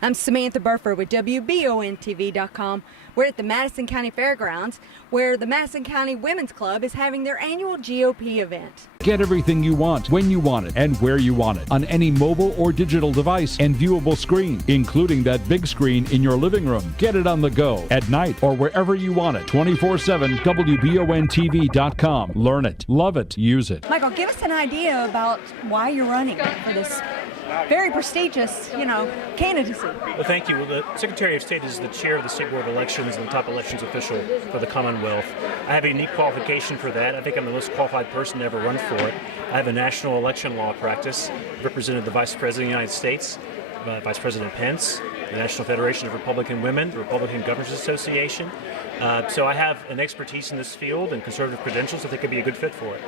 I'm Samantha Burford with WBONTV.com. We're at the Madison County Fairgrounds, where the Madison County Women's Club is having their annual GOP event. Get everything you want, when you want it, and where you want it, on any mobile or digital device and viewable screen, including that big screen in your living room. Get it on the go, at night, or wherever you want it. 24/7, WBONTV.com. Learn it, love it, use it. Michael, give us an idea about why you're running for this very prestigious, candidacy. Well, thank you. Well, the Secretary of State is the chair of the State Board of Elections and the top elections official for the Commonwealth. I have a unique qualification for that. I think I'm the most qualified person to ever run for it. I have a national election law practice, represented the Vice President of the United States, Vice President Pence, the National Federation of Republican Women, the Republican Governors Association. So I have an expertise in this field and conservative credentials. I think I'd be a good fit for it.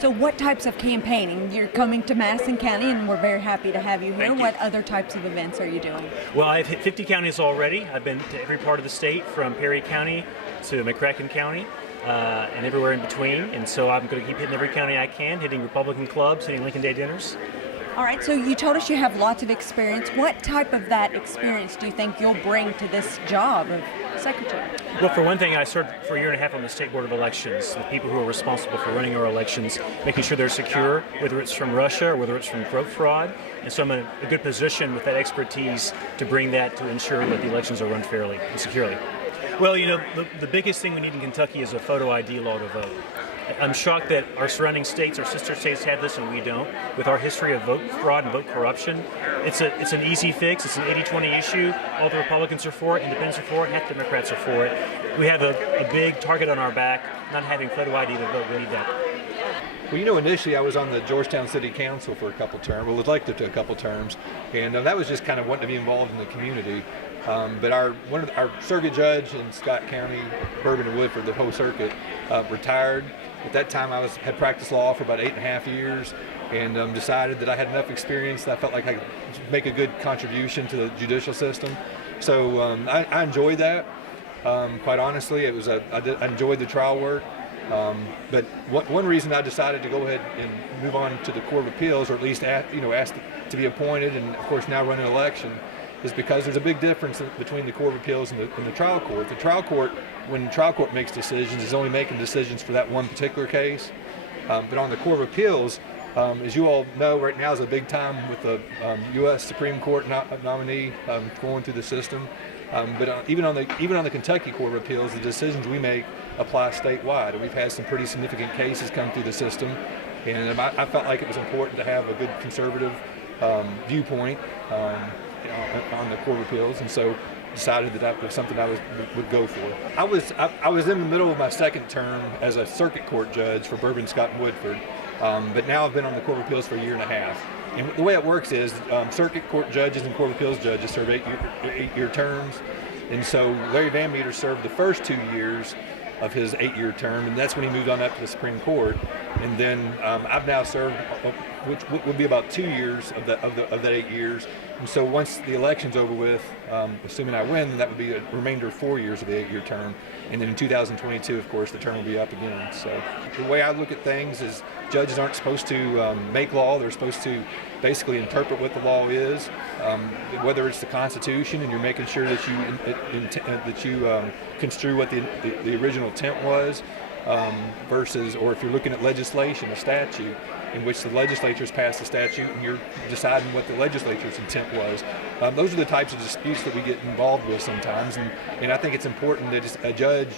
So what types of campaigning? You're coming to Madison County, and we're very happy to have you here. Thank you. What other types of events are you doing? Well, I've hit 50 counties already. I've been to every part of the state, from Perry County to McCracken County, and everywhere in between. And so I'm going to keep hitting every county I can, hitting Republican clubs, hitting Lincoln Day dinners. All right, so you told us you have lots of experience. What type of that experience do you think you'll bring to this job of secretary? Well, for one thing, I served for a year and a half on the State Board of Elections, the people who are responsible for running our elections, making sure they're secure, whether it's from Russia or whether it's from vote fraud. And so I'm in a good position with that expertise to bring that to ensure that the elections are run fairly and securely. Well, the biggest thing we need in Kentucky is a photo ID law to vote. I'm shocked that our surrounding states, our sister states, have this and we don't. With our history of vote fraud and vote corruption, it's an easy fix. It's an 80-20 issue. All the Republicans are for it, independents are for it, half Democrats are for it. We have a big target on our back, not having photo ID to vote. We need that. Well, initially I was on the Georgetown City Council for a couple terms, was elected to a couple terms, and that was just kind of wanting to be involved in the community. But our circuit judge in Scott County, Bourbon and Woodford, the whole circuit, retired. At that time, I had practiced law for about 8.5 years, and decided that I had enough experience that I felt like I could make a good contribution to the judicial system. So I enjoyed that. Quite honestly, I enjoyed the trial work. But one reason I decided to go ahead and move on to the Court of Appeals, or at least ask to be appointed, and of course now run an election, is because there's a big difference between the Court of Appeals and the trial court. The trial court, when the trial court makes decisions, is only making decisions for that one particular case. But on the Court of Appeals, as you all know, right now is a big time with the U.S. Supreme Court nominee going through the system. But even on the Kentucky Court of Appeals, the decisions we make apply statewide. And we've had some pretty significant cases come through the system, and I felt like it was important to have a good conservative viewpoint on the Court of Appeals, and so decided that was something I would go for. I was in the middle of my second term as a circuit court judge for Bourbon, Scott, and Woodford, but now I've been on the Court of Appeals for a year and a half. And the way it works is circuit court judges and Court of Appeals judges serve eight-year terms, and so Larry Van Meter served the first 2 years of his 8-year term, and that's when he moved on up to the Supreme Court. And then I've now served, which would be about 2 years of that 8 years. And so once the election's over with, assuming I win, then that would be a remainder of 4 years of the 8-year term. And then in 2022, of course, the term will be up again. So the way I look at things is judges aren't supposed to make law. They're supposed to basically interpret what the law is, whether it's the Constitution and you're making sure that you construe what the original intent was, versus, or if you're looking at legislation, a statute, in which the legislature's passed a statute and you're deciding what the legislature's intent was. Those are the types of disputes that we get involved with sometimes, and I think it's important that a judge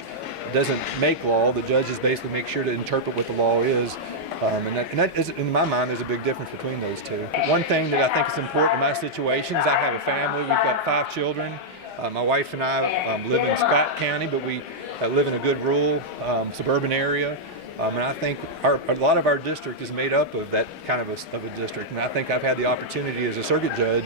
doesn't make law. The judges basically make sure to interpret what the law is, and that is, in my mind, there's a big difference between those two. One thing that I think is important in my situation is I have a family. We've got 5 children. My wife and I live in Scott County, but we live in a good rural suburban area. And I think a lot of our district is made up of that kind of a district. And I think I've had the opportunity as a circuit judge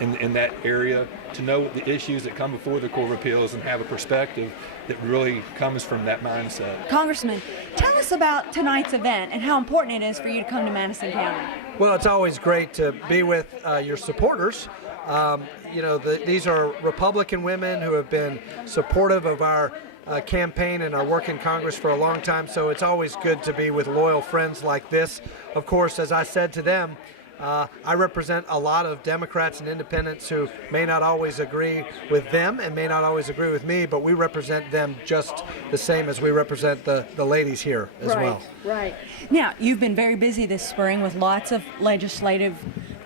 in that area to know the issues that come before the Court of Appeals and have a perspective that really comes from that mindset. Congressman, tell us about tonight's event and how important it is for you to come to Madison County. Well, it's always great to be with your supporters. These are Republican women who have been supportive of our campaign and our work in Congress for a long time, so it's always good to be with loyal friends like this. Of course, as I said to them, I represent a lot of Democrats and independents who may not always agree with them and may not always agree with me, but we represent them just the same as we represent the ladies here as well. Right. Now, you've been very busy this spring with lots of legislative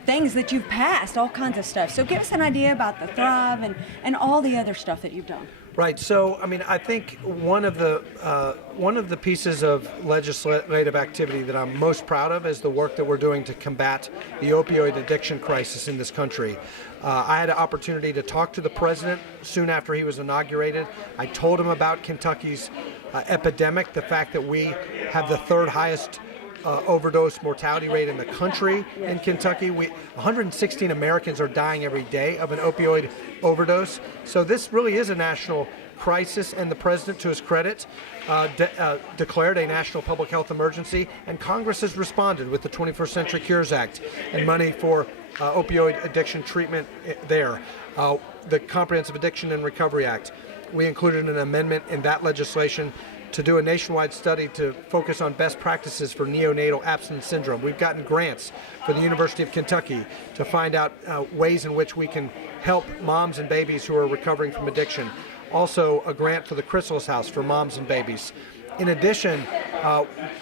things that you've passed, all kinds of stuff. So give us an idea about the Thrive and all the other stuff that you've done. Right. So, I mean, I think one of the pieces of legislative activity that I'm most proud of is the work that we're doing to combat the opioid addiction crisis in this country. I had an opportunity to talk to the president soon after he was inaugurated. I told him about Kentucky's epidemic, the fact that we have the third highest overdose mortality rate in the country in Kentucky. 116 Americans are dying every day of an opioid overdose. So this really is a national crisis, and the president, to his credit, declared a national public health emergency, and Congress has responded with the 21st Century Cures Act and money for opioid addiction treatment there. The Comprehensive Addiction and Recovery Act. We included an amendment in that legislation to do a nationwide study to focus on best practices for neonatal abstinence syndrome. We've gotten grants for the University of Kentucky to find out ways in which we can help moms and babies who are recovering from addiction. Also, a grant for the Chrysalis House for moms and babies. In addition,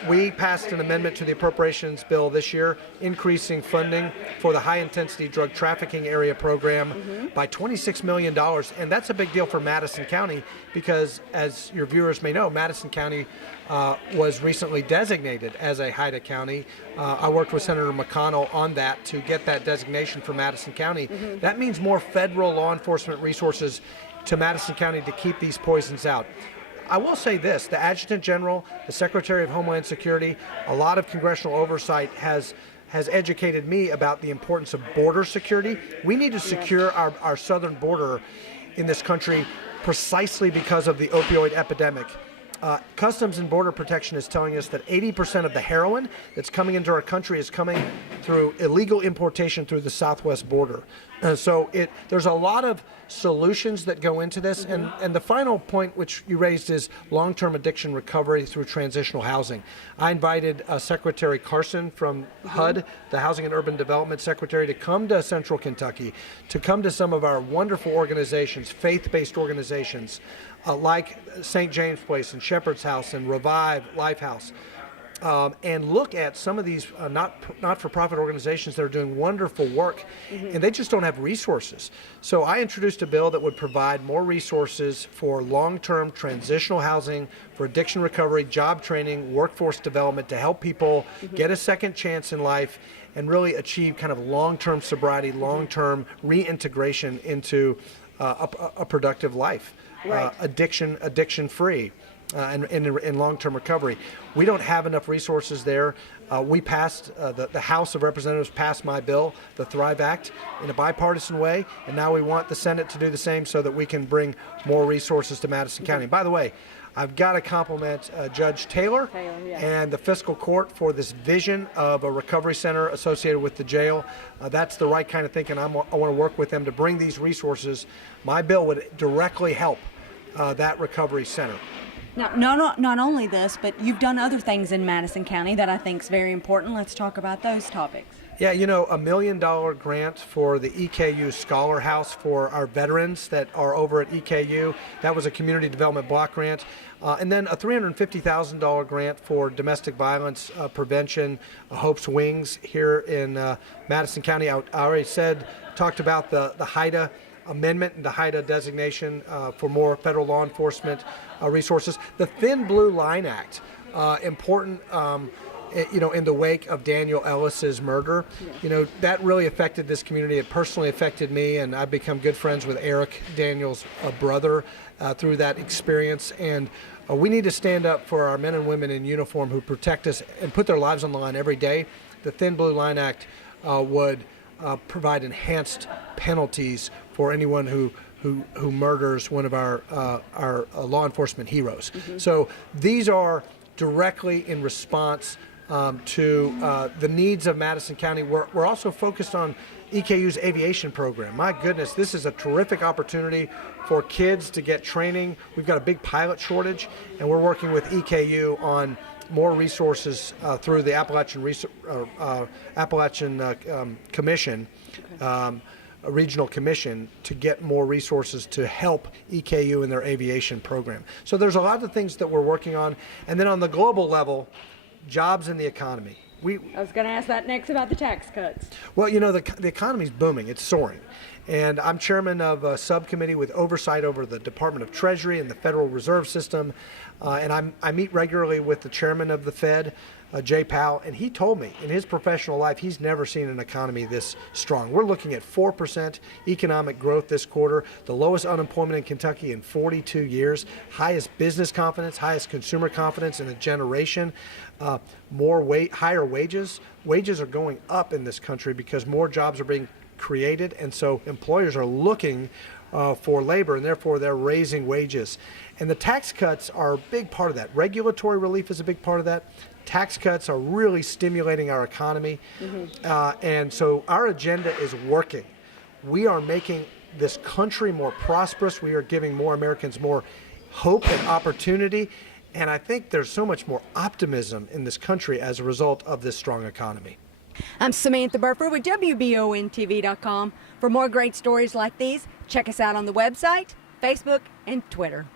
we passed an amendment to the appropriations bill this year, increasing funding for the high-intensity drug trafficking area program by $26 million. And that's a big deal for Madison County because, as your viewers may know, Madison County was recently designated as a HIDTA county. I worked with Senator McConnell on that to get that designation for Madison County. That means more federal law enforcement resources to Madison County to keep these poisons out. I will say this, the Adjutant General, the Secretary of Homeland Security, a lot of congressional oversight has educated me about the importance of border security. We need to secure our southern border in this country precisely because of the opioid epidemic. Customs and Border Protection is telling us that 80% of the heroin that's coming into our country is coming through illegal importation through the southwest border. So there's a lot of solutions that go into this. And the final point which you raised is long-term addiction recovery through transitional housing. I invited Secretary Carson from HUD, the Housing and Urban Development Secretary, to come to Central Kentucky, to come to some of our wonderful organizations, faith-based organizations, like St. James Place and Shepherd's House and Revive Lifehouse, and look at some of these not-for-profit organizations that are doing wonderful work, and they just don't have resources. So I introduced a bill that would provide more resources for long-term transitional housing, for addiction recovery, job training, workforce development to help people get a second chance in life and really achieve kind of long-term sobriety, long-term reintegration into a productive life. Addiction-free, and in long-term recovery. We don't have enough resources there. We passed, the House of Representatives passed my bill, the Thrive Act, in a bipartisan way, and now we want the Senate to do the same so that we can bring more resources to Madison County. By the way, I've got to compliment Judge Taylor and the fiscal court for this vision of a recovery center associated with the jail. That's the right kind of thinking. I want to work with them to bring these resources. My bill would directly help that recovery center. Now, not only this, but you've done other things in Madison County that I think is very important. Let's talk about those topics. Yeah, $1 million grant for the EKU Scholar House for our veterans that are over at EKU. That was a community development block grant. And then a $350,000 grant for domestic violence prevention, Hope's Wings here in Madison County. I already talked about the HIDTA amendment and the HIDTA designation for more federal law enforcement resources. The Thin Blue Line Act, important in the wake of Daniel Ellis's murder. That really affected this community. It personally affected me, and I've become good friends with Eric, Daniel's brother, through that experience. And we need to stand up for our men and women in uniform who protect us and put their lives on the line every day. The Thin Blue Line Act would provide enhanced penalties for anyone who murders one of our law enforcement heroes. So these are directly in response to the needs of Madison County. We're also focused on EKU's aviation program. My goodness, this is a terrific opportunity for kids to get training. We've got a big pilot shortage, and we're working with EKU on more resources through the Appalachian Commission, a regional commission, to get more resources to help EKU in their aviation program. So there's a lot of things that we're working on. And then on the global level, jobs in the economy. I was going to ask that next about the tax cuts. Well, you know, the economy's booming. It's soaring. And I'm chairman of a subcommittee with oversight over the Department of Treasury and the Federal Reserve System. And I meet regularly with the chairman of the Fed, Jay Powell, and he told me in his professional life he's never seen an economy this strong. We're looking at 4% economic growth this quarter, the lowest unemployment in Kentucky in 42 years, highest business confidence, highest consumer confidence in a generation, higher wages. Wages are going up in this country because more jobs are being created, and so employers are looking for labor, and therefore they're raising wages. And the tax cuts are a big part of that. Regulatory relief is a big part of that. Tax cuts are really stimulating our economy. And so our agenda is working. We are making this country more prosperous. We are giving more Americans more hope and opportunity. And I think there's so much more optimism in this country as a result of this strong economy. I'm Samantha Burford with WBONTV.com. For more great stories like these, check us out on the website, Facebook, and Twitter.